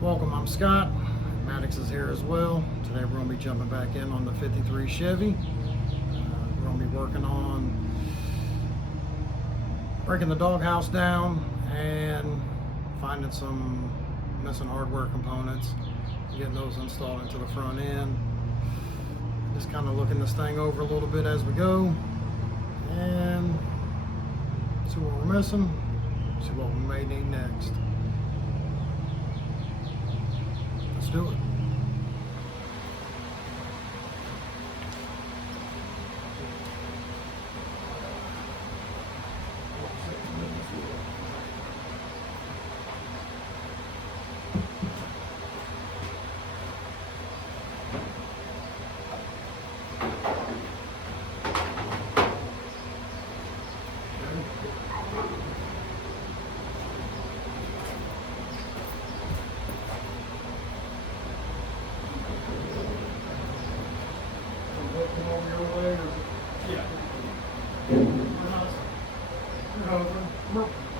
Welcome, I'm Scott. Maddox is here as well. Today we're going to be jumping back in on the 53 Chevy. We're going to be working on breaking the doghouse down and finding some missing hardware components, getting those installed into the front end. Just kind of looking this thing over a little bit as we go and see what we're missing, see what we may need next. Let's do it.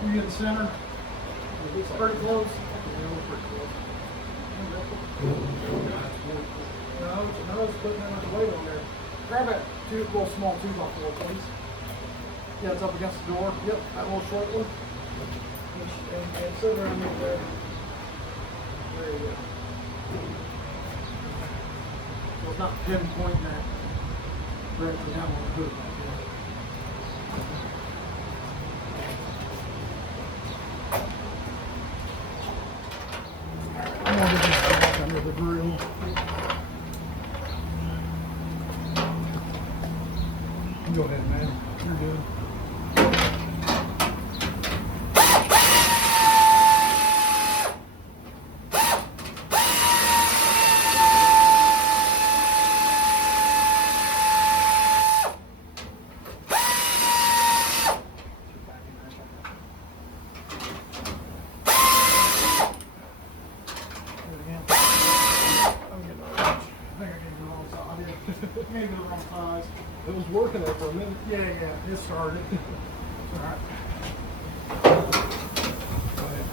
You in the center? It's pretty close. No, it's putting that much weight on there. Grab that little small 2x4, please. Yeah, it's up against the door. Yep, that little short one. And sit around there. There you go. So it's not pinpointing that directly down on the hood like that. I'm going to get this back under the grill. Go ahead, man. You're good. It was working there for a minute. Yeah, it started. All right. Go ahead.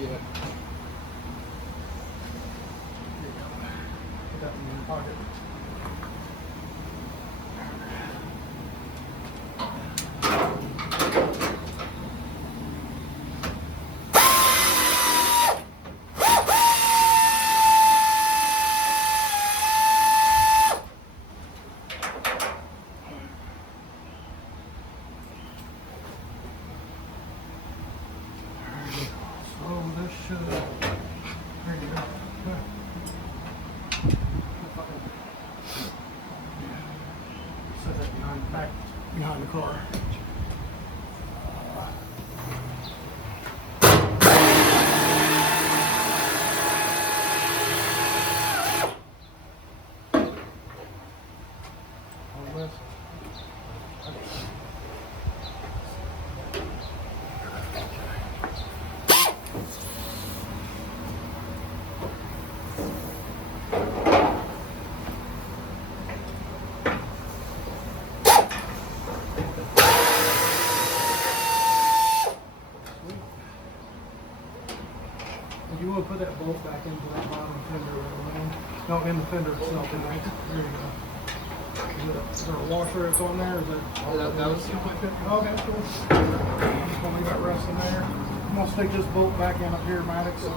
Yeah. Put that in your pocket. So this should, there you go. Set that back behind the car. All this. You will put that bolt back into that bottom fender, no, in the fender itself. There you go. Is there a washer that's on there? Is that was okay, cool. I'm just gonna leave that resting there. I'm gonna stick this bolt back in up here, Maddox. So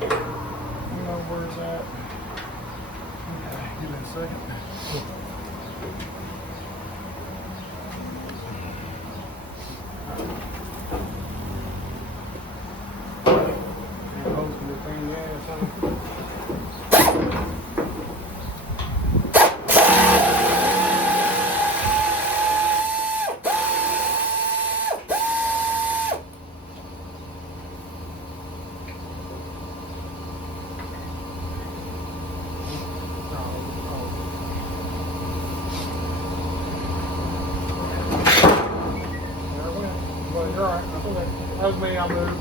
you know where it's at. Okay, give me a second. You're alright. That's okay. That was me. I moved.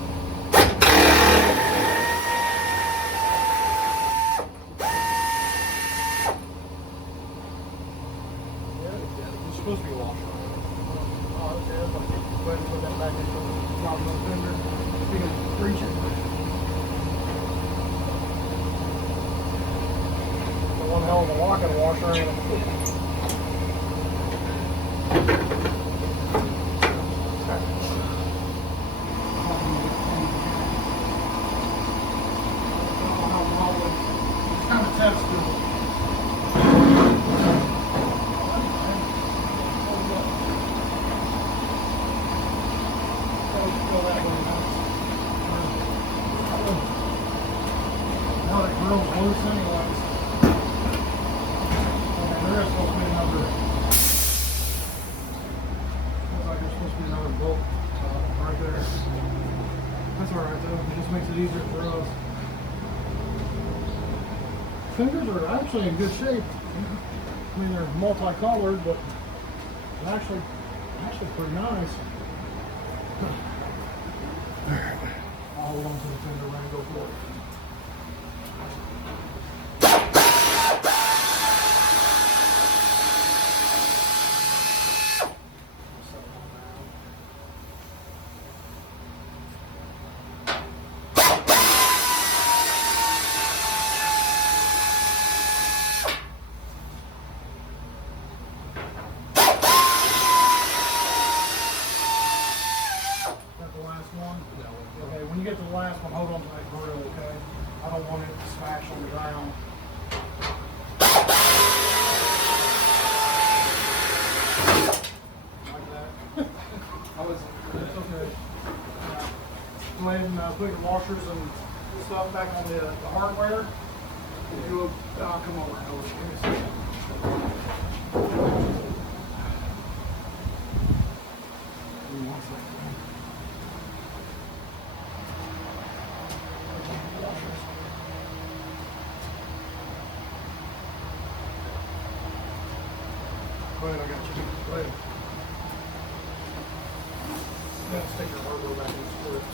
It's supposed to be washed. Oh, okay. Go ahead and put that back into the bottom of the fender. You can reach it. The one hell of a locking washer, ain't it? Kind of test it. Now that grill's loose anyways. Okay, there is supposed to be another. Looks like there's supposed to be another bolt right there. That's alright though, it just makes it easier for us. Fenders are actually in good shape. I mean, they're multicolored, but they're actually pretty nice. Alright, I'll hold on to the fender when I go for it. Okay, when you get to the last one, hold on to that grill, okay? I don't want it to smash on the ground. Like that. It's okay. Go ahead and put your washers and stuff back on the hardware. You come on, right over. Give me a second. Give me 1 second. Go ahead, I got you. Go ahead. Let's take your hardware back in the script.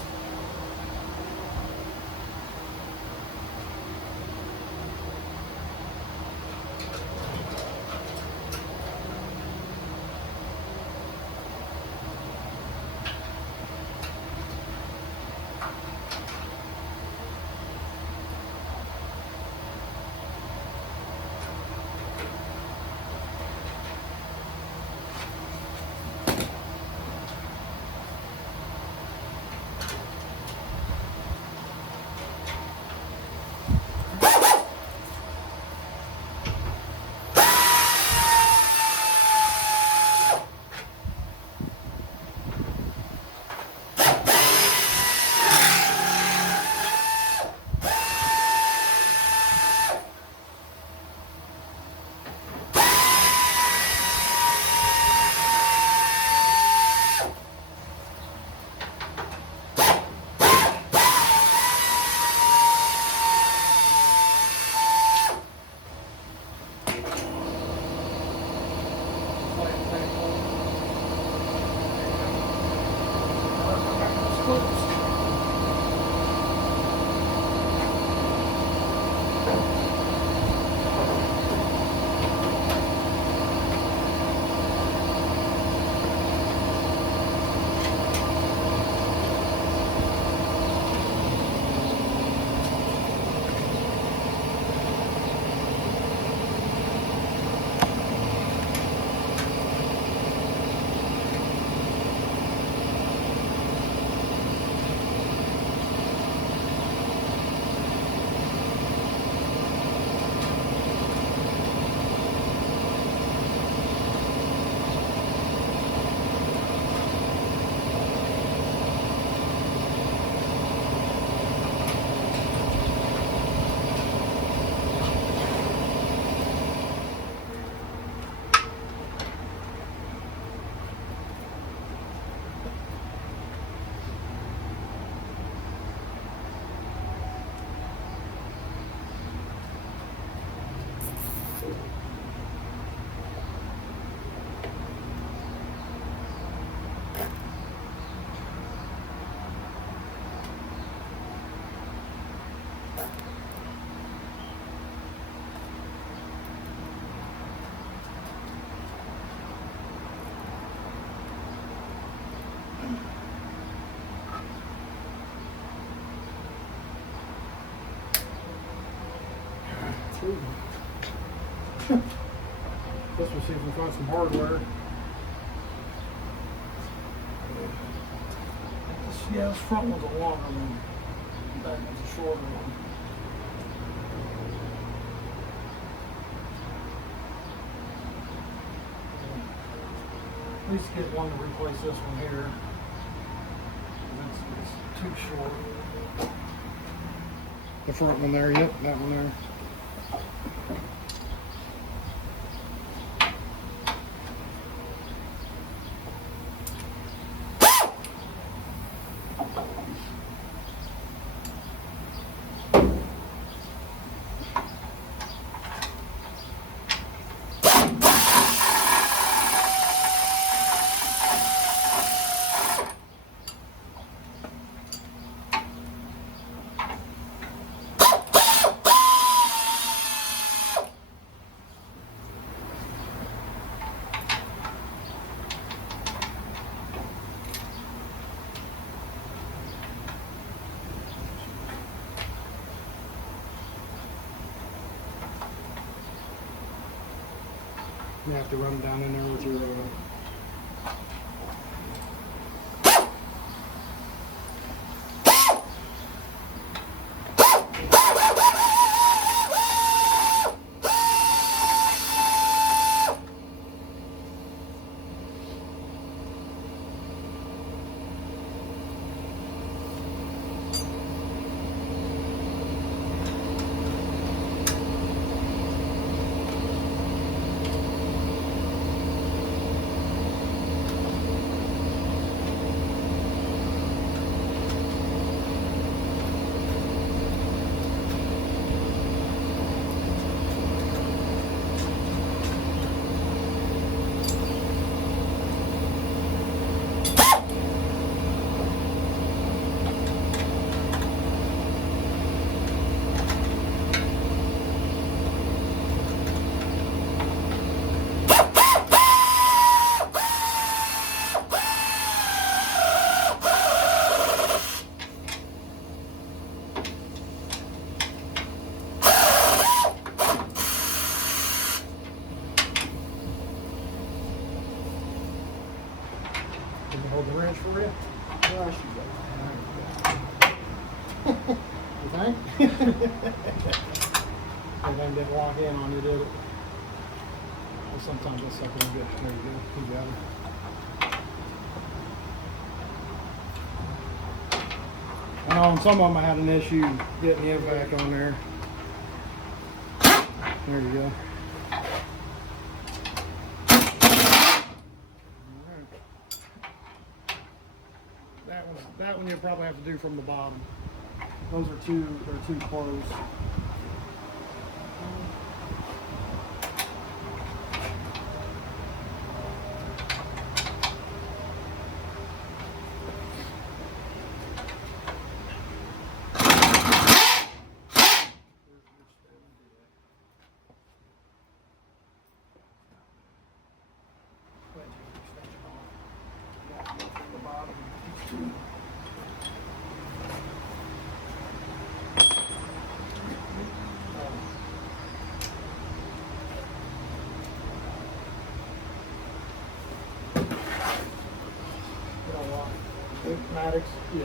this one, see if we can find some hardware. Yeah, this front one's a longer one. Back one's a shorter one. At least get one to replace this one here. It's too short. The front one there, yep, that one there. You have to run down in there with your hold the wrench for you. Gosh, You think? Everything didn't lock in on you, did it? Well, sometimes that's stuff will get. There you go. You got it. I know on some of them I had an issue getting the back on there. There you go. That one you'll probably have to do from the bottom. Those are they're too close. Maddox? yeah.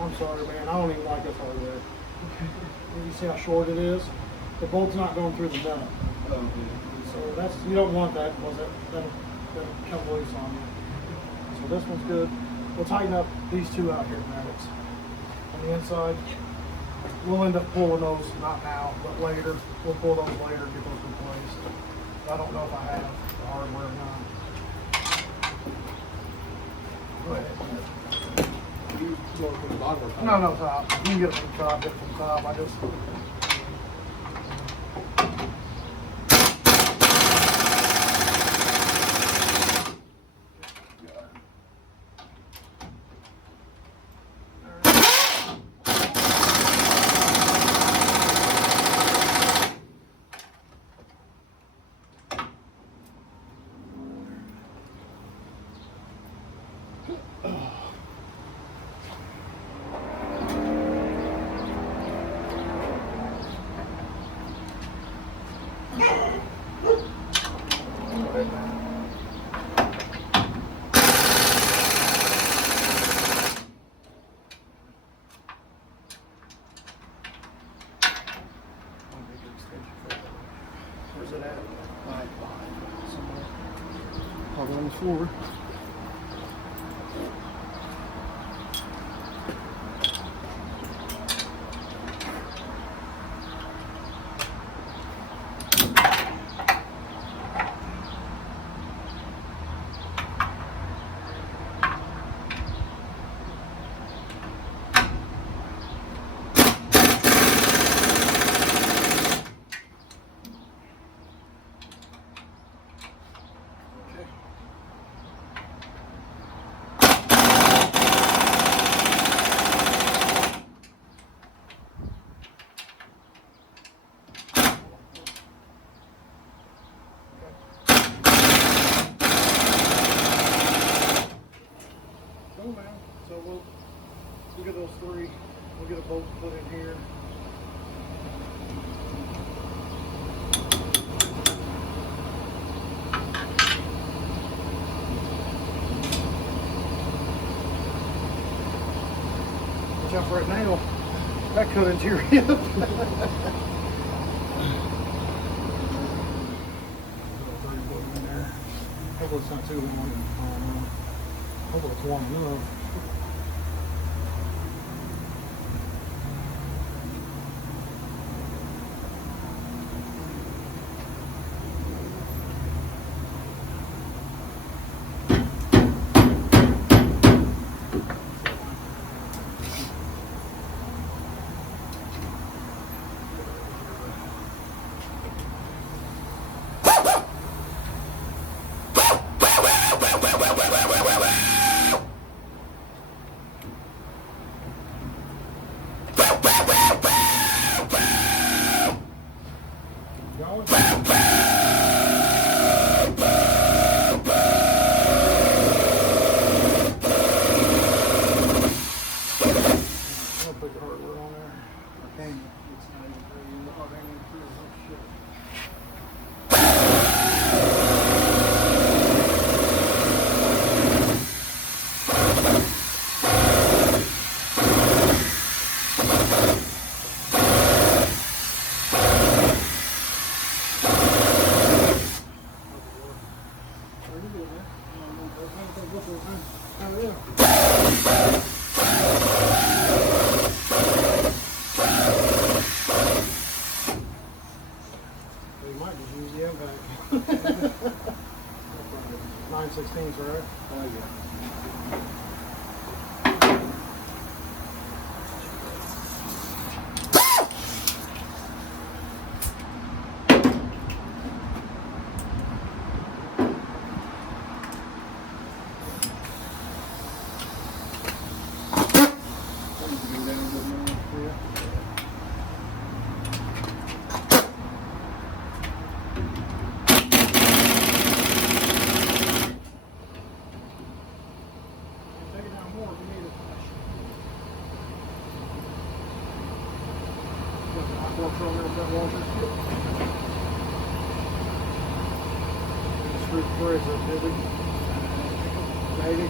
I'm sorry, man. I don't even like this hardware. You see how short it is? The bolt's not going through the nut. Oh, yeah. So that's, you don't want that because that'll come loose on you. So this one's good. We'll tighten up these two out here, Maddox. On the inside, we'll end up pulling those, not now, but later. We'll pull those later and get those replaced. I don't know if I have the hardware or not. Go ahead. You go from the bottom or top? No, top. You can get it from the top, get it from the top. I just... before. So we'll get those three. We'll get a bolt put in here. Watch out for that nail. That cut into your hip. Hopefully it's not too long. Hopefully it's warm enough. We might just use the impact. 9/16, right? Oh, yeah. Screw the threads up, did we? Maybe.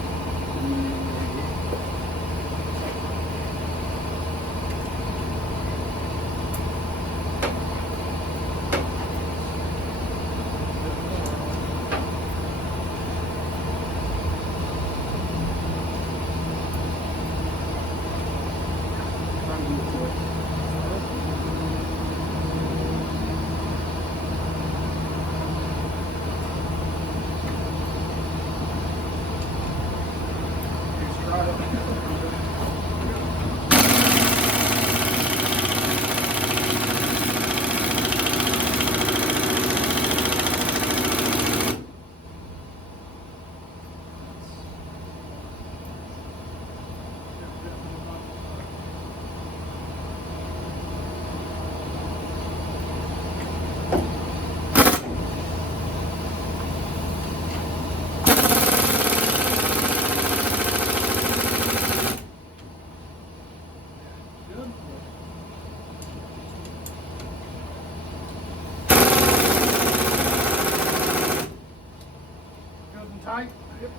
Tight. Yep.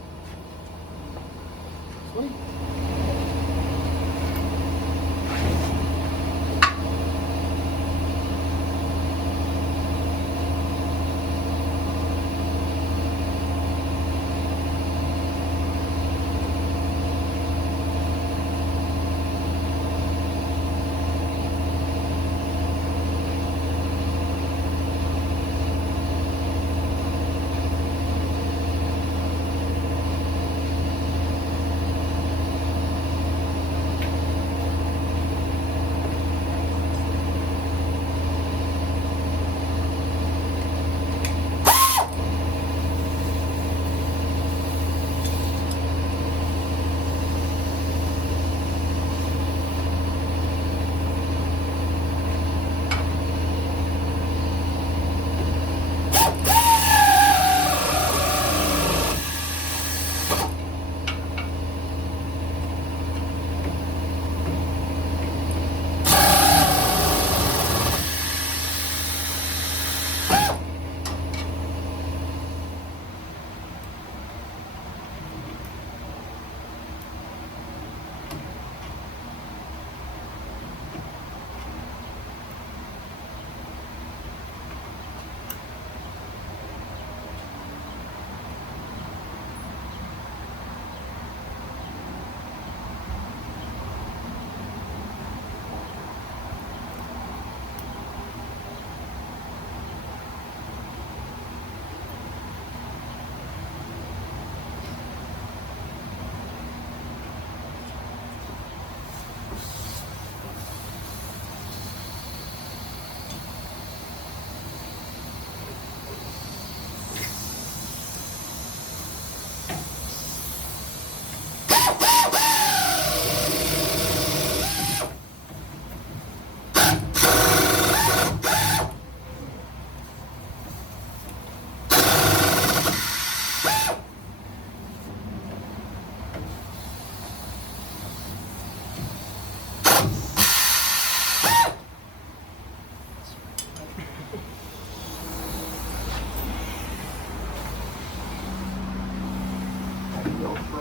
Sweet.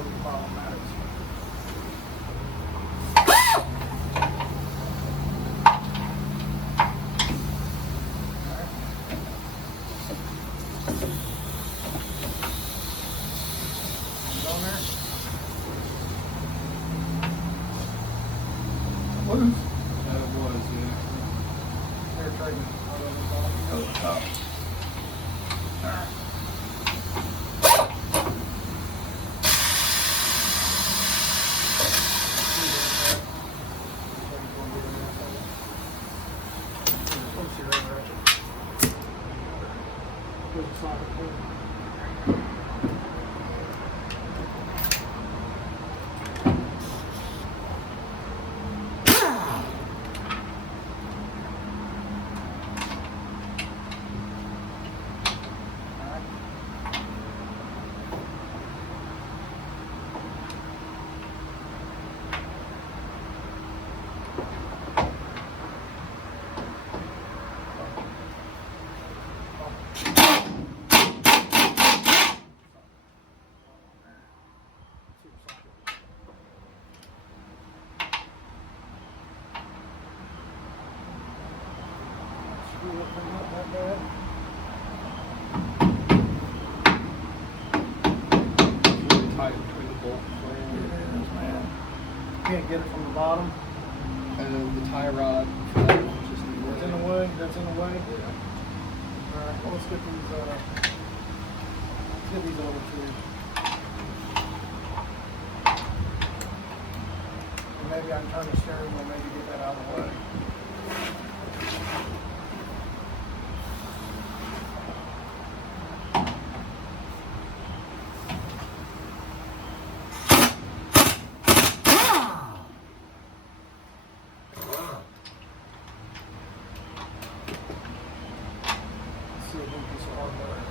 start with the bottom matters. On there. Loose? That was, yeah. They're trading Go top. Not bad. Really tight between the bolt and frame. It is, man. Can't get it from the bottom. And the tie rod, that one's just in the way. That's in the way. That's in the way. Yeah. All right. Well, let's get these over to you. And maybe I can turn the steering wheel, maybe get that out of the way. See a little piece of hardware.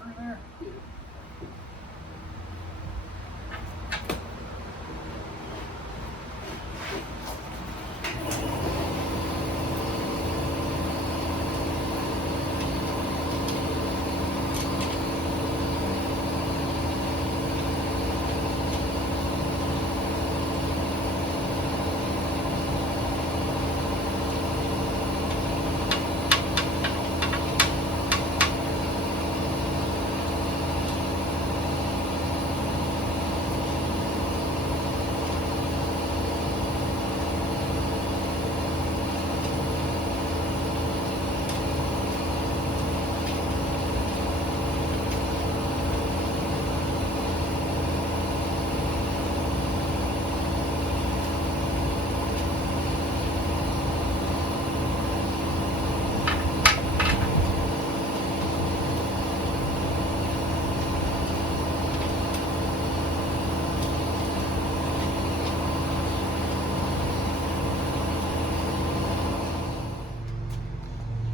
Right there.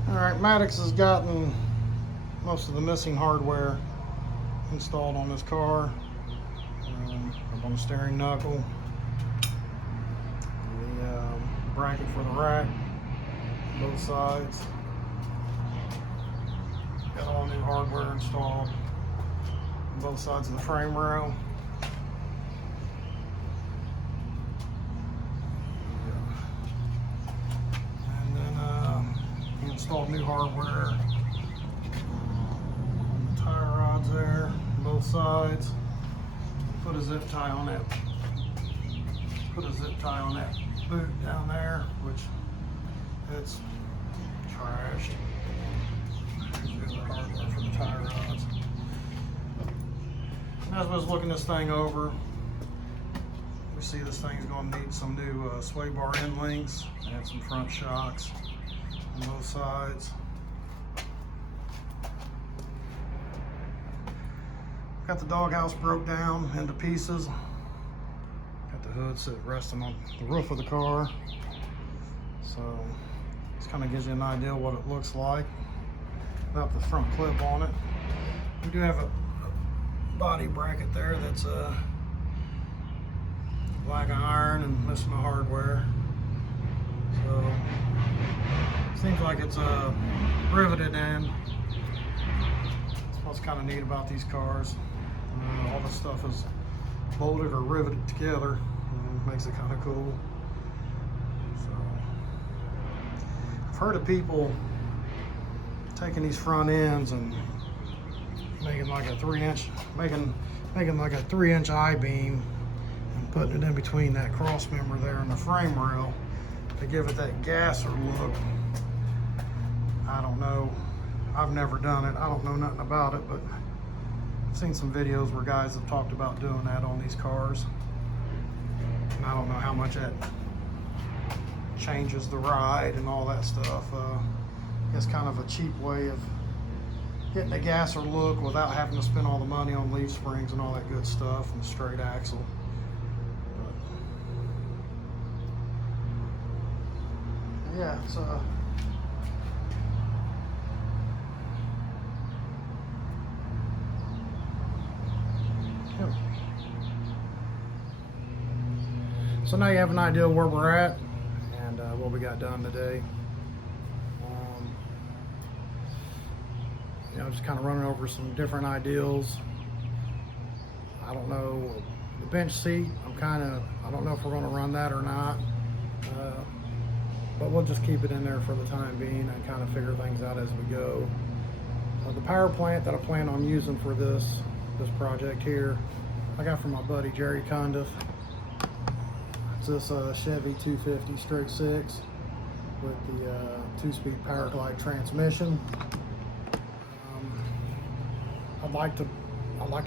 Alright, Maddox has gotten most of the missing hardware installed on this car. Up on the steering knuckle, the bracket for the rack, both sides. Got all new hardware installed on both sides of the frame rail. Installed new hardware on the tire rods there, both sides. Put a zip tie on that. Put a zip tie on that boot down there, which it's trashed. Here's the hardware for the tire rods. And as I was looking this thing over, we see this thing's going to need some new sway bar end links and some front shocks on both sides. Got the doghouse broke down into pieces. Got the hood resting on the roof of the car. So Just kind of gives you an idea what it looks like without the front clip on it. We do have a body bracket there that's black iron and missing the hardware. So seems like it's riveted in. That's what's kind of neat about these cars. All the stuff is bolted or riveted together. Makes it kind of cool. So I've heard of people taking these front ends and making like a 3-inch, making like a 3-inch I-beam and putting it in between that cross member there and the frame rail to give it that gasser look. I don't know. I've never done it. I don't know nothing about it, but I've seen some videos where guys have talked about doing that on these cars. And I don't know how much that changes the ride and all that stuff. It's kind of a cheap way of getting a gasser look without having to spend all the money on leaf springs and all that good stuff and straight axle. But yeah, it's so now you have an idea where we're at and what we got done today. You know, just kind of running over some different ideals. I don't know, the bench seat, I don't know if we're going to run that or not, but we'll just keep it in there for the time being and kind of figure things out as we go. The power plant that I plan on using for this project here, I got from my buddy Jerry Condiff. It's this Chevy 250 straight 6 with the 2-speed power glide transmission. I'd like to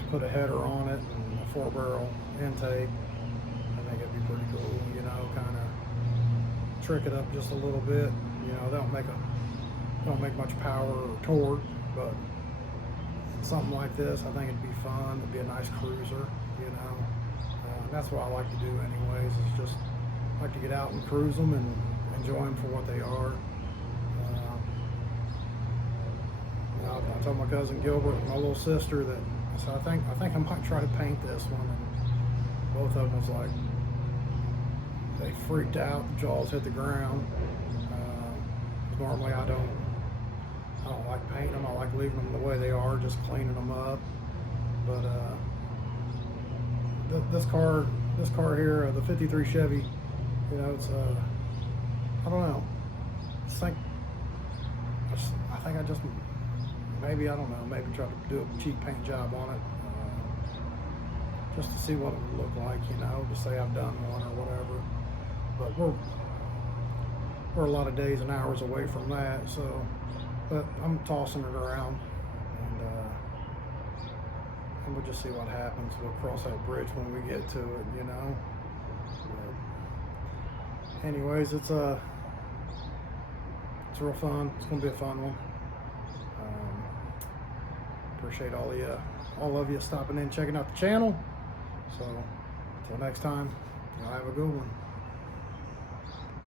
put a header on it and a 4-barrel intake. I think it'd be pretty cool, you know, kind of trick it up just a little bit. You know, don't make much power or torque, but something like this, I think it'd be fun. It'd be a nice cruiser, you know. That's what I like to do anyways, is just like to get out and cruise them and enjoy them for what they are. I told my cousin Gilbert and my little sister that I think I might try to paint this one, and both of them was like, they freaked out, jaws hit the ground. Normally I don't like painting them. I like leaving them the way they are, just cleaning them up. But this car here, the 53 Chevy, you know, it's I don't know. I just maybe, I don't know, maybe try to do a cheap paint job on it, just to see what it would look like, you know, to say I've done one or whatever. But we're a lot of days and hours away from that, so, but I'm tossing it around, and we'll just see what happens. We'll cross that bridge when we get to it, you know. But anyways, it's real fun. It's gonna be a fun one. Appreciate all of you stopping in, checking out the channel. So until next time, y'all have a good one.